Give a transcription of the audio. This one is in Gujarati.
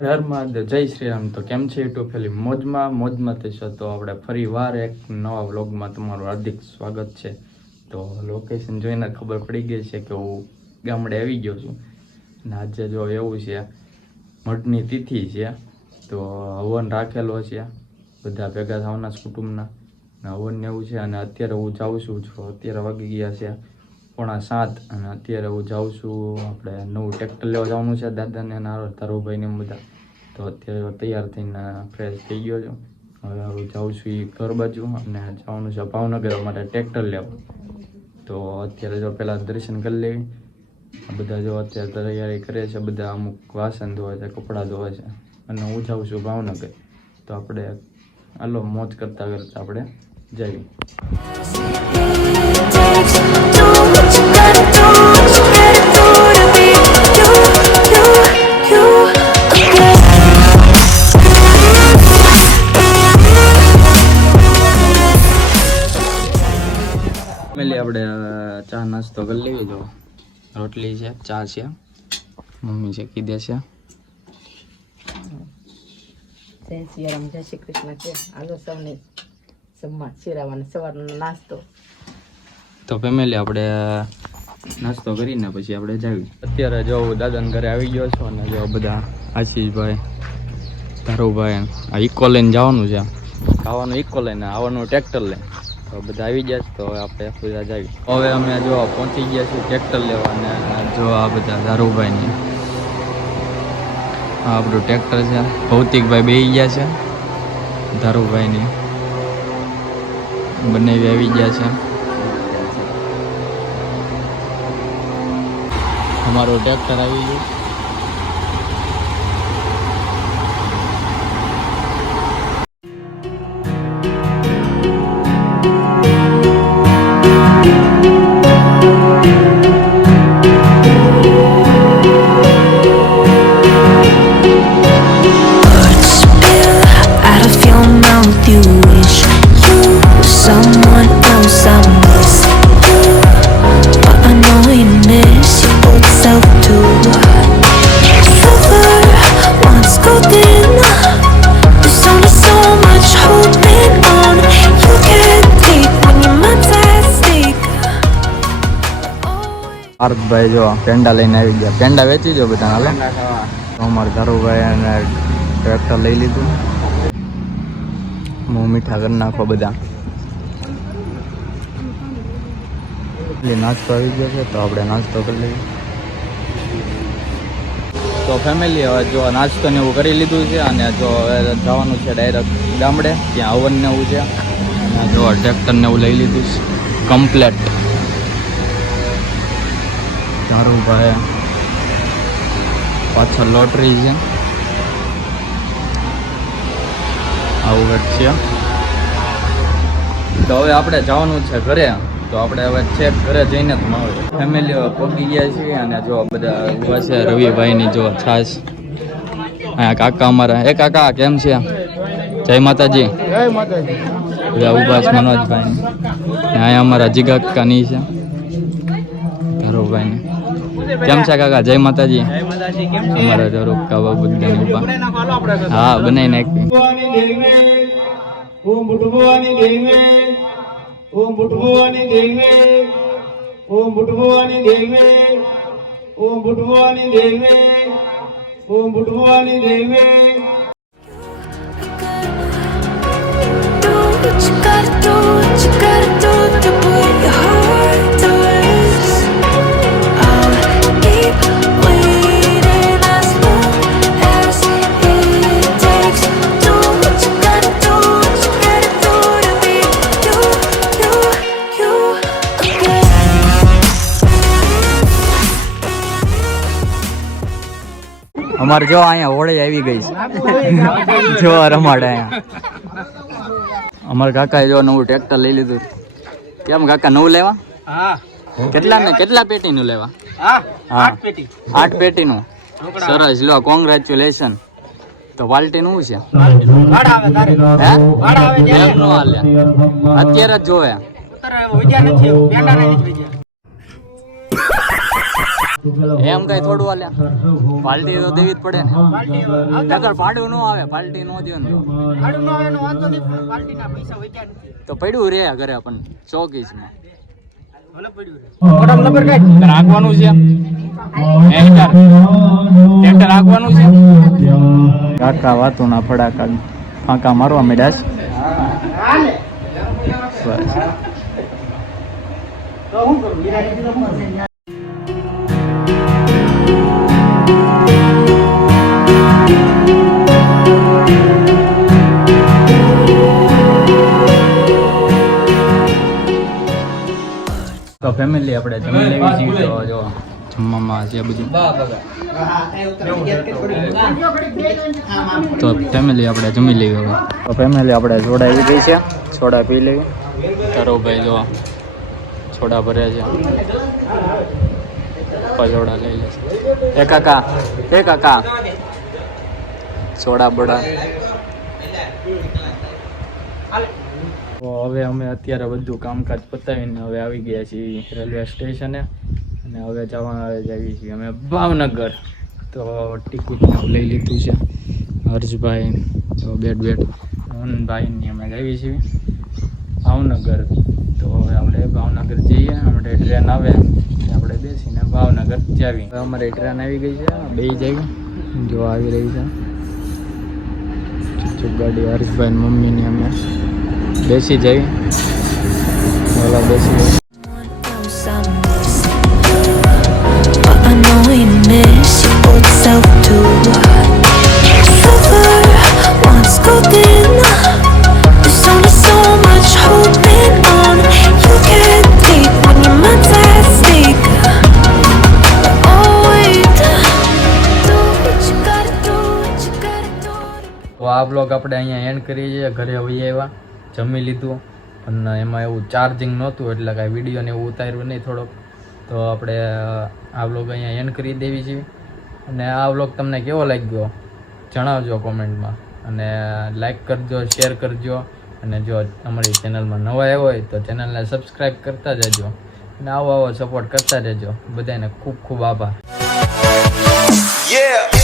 હર મહાદેવ, જય શ્રી રામ. તો કેમ છે યુટ્યુબ ફેમિલી? મોજમાં થશો તો આપણે ફરી વાર એક નવા વ્લોગમાં તમારું હાર્દિક સ્વાગત છે. તો લોકેશન જોઈને ખબર પડી ગઈ છે કે હું ગામડે આવી ગયો છું અને આજે જો એવું છે મઢની તિથિ છે તો હવન રાખેલો છે, બધા ભેગા થવાના કુટુંબના હવન એવું છે. અને અત્યારે હું જાઉં છું, અત્યારે વાગી ગયા છે 6:45 અને અત્યારે હું જાઉં છું, આપણે નવું ટ્રેક્ટર લેવા જવાનું છે દાદાને તારુભાઈને બધા. તો અત્યારે તૈયાર થઈને ફ્રેશ થઈ ગયો છું. હવે હું જાઉં છું એ ઘર બાજુ અને જવાનું છે ભાવનગર અમારે ટ્રેક્ટર લેવા. તો અત્યારે જો પહેલાં દર્શન કરી લેવી. બધા જો અત્યારે તૈયારી કરે છે, બધા અમુક વાસણ ધોવે છે, કપડાં ધોવે છે અને હું જાઉં છું ભાવનગર. તો આપણે હાલો મોજ કરતા આપણે જઈએ. આપણે ચા નાસ્તો કરી લેવી. જો રોટલી છે, ચા છે, મમ્મી શેકી દે છે. જય શ્રી રામ, જય શ્રી કૃષ્ણ છે. આલો સૌને જમવા શિરાવાનો સવારનો નાસ્તો. તો ફેમિલી આપણે નાસ્તો કરીને પછી આપણે જાવી. અત્યારે જો દાદાના ઘરે આવી ગયો છો અને જો બધા આશીષભાઈ, ધારુભાઈ આ ઇકો લઈને જવાનું છે. ખાવાનું ઇકો લઈને આવવાનું ટ્રેક્ટર લઈને. તો બધા આવી ગયા છે. તો આપણે બધા જાવી. હવે અમે જો પહોંચી ગયા છીએ ટ્રેક્ટર લેવા અને જો આ બધા ધારુભાઈની આ આપણું ટ્રેક્ટર છે. ભૌતિકભાઈ બેસી ગયા છે, ધારુભાઈની બંને આવી ગયા છે. અમારું ટ્રેક્ટર આવી ગયું. પાર્થભાઈ જો પેંડા લઈને આવી ગયા. પેંડા વેચી દો બધા. હાલો અમારે ધારુભાઈ અને ટ્રેક્ટર લઈ લીધું. મોં મીઠા કરી નાખો બધા. નાસ્તો આવી ગયો છે તો આપણે નાસ્તો કરી લઈએ. તો ફેમિલી હવે જો નાસ્તો ને એવું કરી લીધું છે અને જો હવે જવાનું છે ડાયરેક્ટ ગામડે. ત્યાં હવન ને એવું છે અને જો ટ્રેક્ટર ને એવું લઈ લીધું છે કમ્પ્લેટ. ધારુભાઈ પાછળ લોટરી છે, આવું વેટ છે. તો હવે આપણે જવાનું છે ઘરે. તો આપણે હવે છેક ઘરે જઈને જ મળે. ફેમિલી પહોંચી ગયા છીએ અને જો બધા ઊભા છે. રવિભાઈની જો છાશ. અહીંયા કાકા અમારા. એ કાકા કેમ છે? જય માતાજી. જય માતાજી. બધા ઊભા છે મનોજભાઈ. અહીંયા અમારા જીગા કાની છે, ધારુભાઈને. કેમ છે કાકા? જય માતાજી. અમારા જો રોકાવા બધાની ઊભા. હા બનાવી નાખી. ઓમ બુટભવાની દેવે, ઓમ બુટભવાની દેવે, ઓમ બુટભવાની દેવે, ઓમ બુટભવાની દેવે, ઓમ બુટભવાની દેવે. અમારે જો અહીંયા હોળી આવી ગઈ છે. જો રમાડે અહીંયા. અમારા કાકાએ જો નવું ટ્રેક્ટર લઈ લીધું. કેમ કાકા નવું લેવા? કેટલા પેટીનું લેવા? 8 પેટીનું. સરસ લો, કોંગ્રેચ્યુલેશન. તો પાર્ટીનું શું છે? અત્યારે જ જોવે. એમ કઈ થોડું હાલે પાર્ટી તો દેવી જ પડે ને નકર ભાડું ન આવે પાર્ટી નો દે ને તો પડ્યું રે ઘરે આપણને ચોકીસ માં રાખવાનું છે ટ્રેક્ટર રાખવાનું છે કાકા વાતો ના ફડાકા ફાંકા મારવા મેડાસ બસ તો ફેમિલી આપણે જમી લેવી છીએ તો જો જમવામાં છે બધું તો ફેમિલી આપણે જમી લેવી હવે તો ફેમિલી આપણે સોડા આવી ગઈ છે સોડા પી લેવી તારો ભાઈ જો સોડા ભર્યા છે સોડા લઈ લેશે એ કાકા સોડા બડા તો હવે અમે અત્યારે બધું કામકાજ પતાવીને હવે આવી ગયા છીએ રેલવે સ્ટેશને અને હવે જઈએ છીએ અમે ભાવનગર તો ટિકિટ લઈ લીધું છે હર્ષભાઈ તો બેટ મોહનભાઈની અમે જઈએ છીએ ભાવનગર તો હવે આપણે ભાવનગર જઈએ આપણે ટ્રેન આવે આપણે બેસીને ભાવનગર જાવી અમારી ટ્રેન આવી ગઈ છે બે જઈએ જો આવી રહી છે ચૂપ ગાડી હર્ષભાઈ મમ્મીની અમે બેસી જઈ ઓલા બેસી I know you miss your old self too. Silver once golden. There's only so much holding on. You get deep when your mind's at stake. Oh wait, do what you gotta do, what you gotta do. તો આ બ્લોગ આપણે અહીંયા એન્ડ કરીએ છીએ ઘરે આવી આવ્યા જમી લીધું અને એમાં એવું ચાર્જિંગ નહોતું એટલે કાંઈ વિડીયોને એવું ઉતાર્યું નહીં થોડોક તો આપણે આ વ્લોગ અહીંયા એન્ડ કરી દેવી છીએ અને આ વ્લોગ તમને કેવો લાગ્યો જણાવજો કોમેન્ટમાં અને લાઈક કરજો શેર કરજો અને જો અમારી ચેનલમાં નવા આવ્યો હોય તો ચેનલને સબસ્ક્રાઈબ કરતા જજો અને આવો સપોર્ટ કરતા રહેજો બધાને ખૂબ ખૂબ આભાર. Yeah.